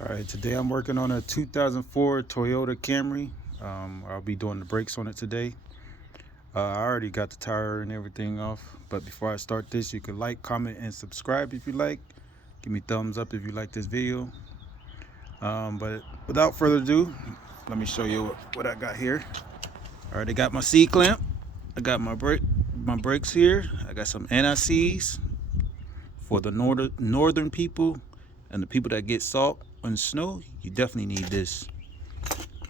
All right, today I'm working on a 2004 Toyota Camry. I'll be doing the brakes on it today. I already got the tire and everything off, but before I start this, you can like, comment, and subscribe if you like. Give me thumbs up if you like this video. But without further ado, let me show you what I got here. All right, I got my C-clamp. I got my brakes here. I got some NICs for the northern people and the people that get salt and snow. You definitely need this.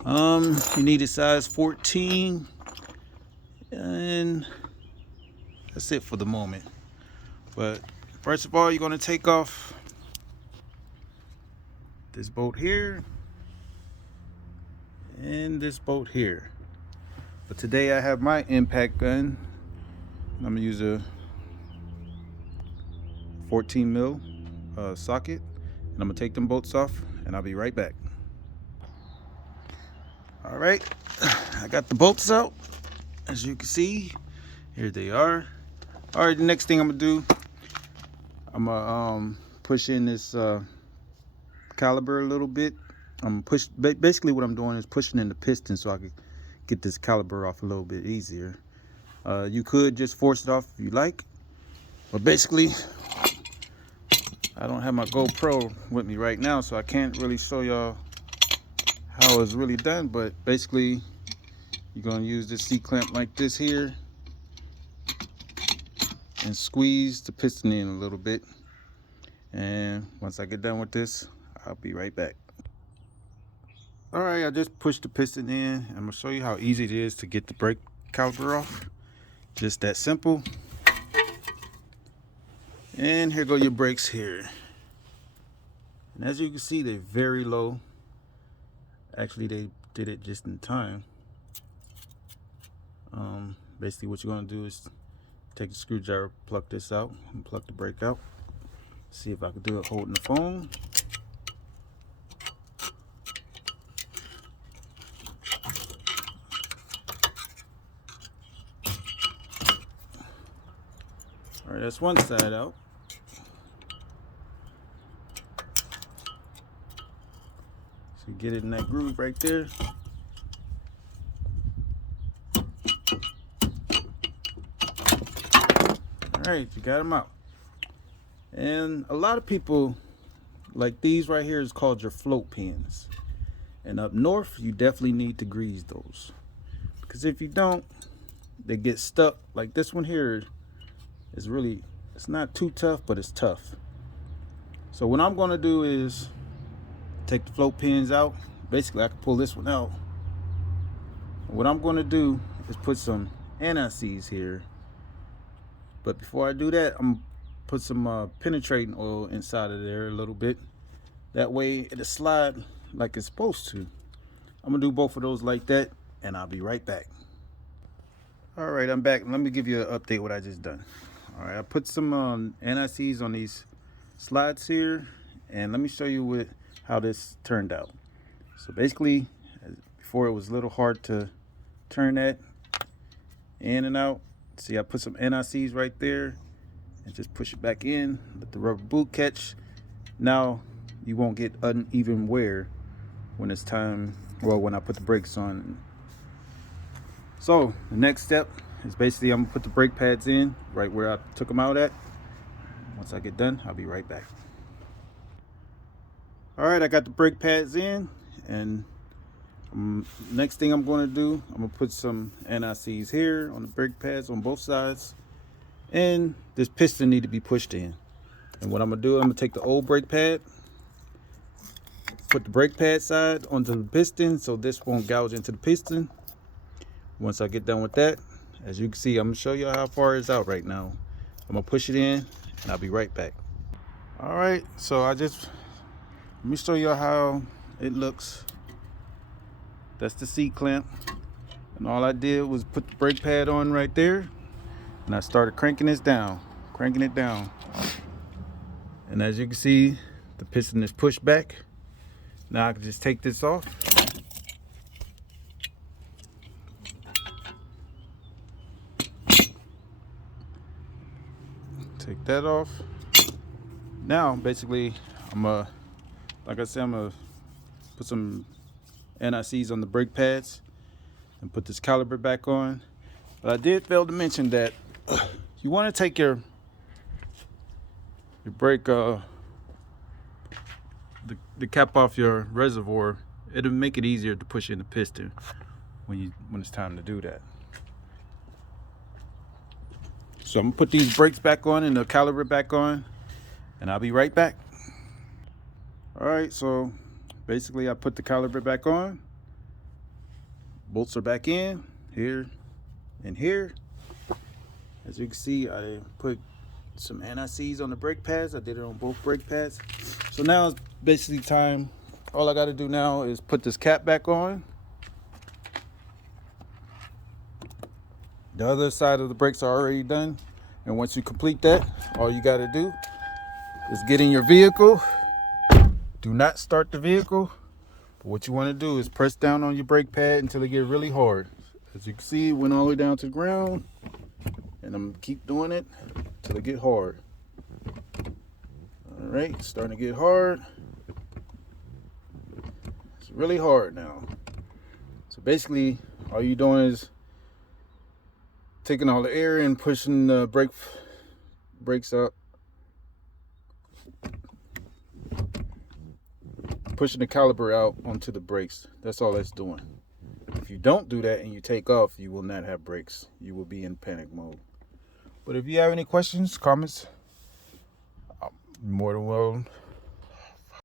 You need a size 14, and that's it for the moment. But first of all, you're going to take off this bolt here and this bolt here. But today I have my impact gun. I'm going to use a 14 mil socket, and I'm going to take them bolts off, and I'll be right back. All right, I got the bolts out. As you can see, here they are. All right, the next thing I'm gonna do, I'm gonna push in this caliber a little bit. Basically what I'm doing is pushing in the piston so I can get this caliber off a little bit easier. You could just force it off if you like, but basically I don't have my GoPro with me right now, so I can't really show y'all how it's really done. But basically you're gonna use this C-clamp like this here and squeeze the piston in a little bit, and once I get done with this, I'll be right back. All right, I just pushed the piston in. I'm gonna show you how easy it is to get the brake caliper off. Just that simple. And here go your brakes here, and as you can see, they're very low. Actually, they did it just in time. Basically what you're gonna do is take the screwdriver, pluck this out, and pluck the brake out. See if I can do it holding the phone. All right, that's one side out. So you get it in that groove right there. All right, you got them out. And a lot of people, like these right here, is called your float pins. And up north, you definitely need to grease those, because if you don't, they get stuck. Like this one here is really, it's not too tough, but it's tough. So what I'm gonna do is take the float pins out. Basically, I can pull this one out. What I'm gonna do is put some NICs here. But before I do that, I'm gonna put some penetrating oil inside of there a little bit. That way it'll slide like it's supposed to. I'm gonna do both of those like that, and I'll be right back. All right, I'm back. Let me give you an update what I just done. All right, I put some NICs on these slides here, and let me show you how this turned out. So basically, before it was a little hard to turn that in and out. See, I put some NICs right there and just push it back in, let the rubber boot catch. Now you won't get uneven wear when it's time, well, when I put the brakes on. So the next step is basically I'm gonna put the brake pads in right where I took them out at. Once I get done, I'll be right back. All right, I got the brake pads in, and next thing I'm going to do, I'm going to put some NICs here on the brake pads on both sides, and this piston need to be pushed in. And what I'm going to do, I'm going to take the old brake pad, put the brake pad side onto the piston so this won't gouge into the piston. Once I get done with that, as you can see, I'm going to show you how far it's out right now. I'm going to push it in, and I'll be right back. All right, so let me show you how it looks. That's the C-clamp, and all I did was put the brake pad on right there, and I started cranking it down. And as you can see, the piston is pushed back. Now I can just take this off. Take that off. Now basically I'm gonna like I said, I'm gonna put some NICs on the brake pads and put this caliper back on. But I did fail to mention that you want to take your brake the cap off your reservoir. It'll make it easier to push in the piston when it's time to do that. So I'm gonna put these brakes back on and the caliper back on, and I'll be right back. All right, so basically I put the caliper back on. Bolts are back in here and here. As you can see, I put some NICs on the brake pads. I did it on both brake pads. So now it's basically time. All I got to do now is put this cap back on. The other side of the brakes are already done. And once you complete that, all you got to do is get in your vehicle. Do not start the vehicle. But what you want to do is press down on your brake pad until it gets really hard. As you can see, it went all the way down to the ground. And I'm gonna keep doing it till it get hard. All right, it's starting to get hard. It's really hard now. So basically, all you're doing is taking all the air and pushing the brakes up. Pushing the caliper out onto the brakes. That's all that's doing. If you don't do that and you take off, you will not have brakes. You will be in panic mode. But if you have any questions, comments, I'm more than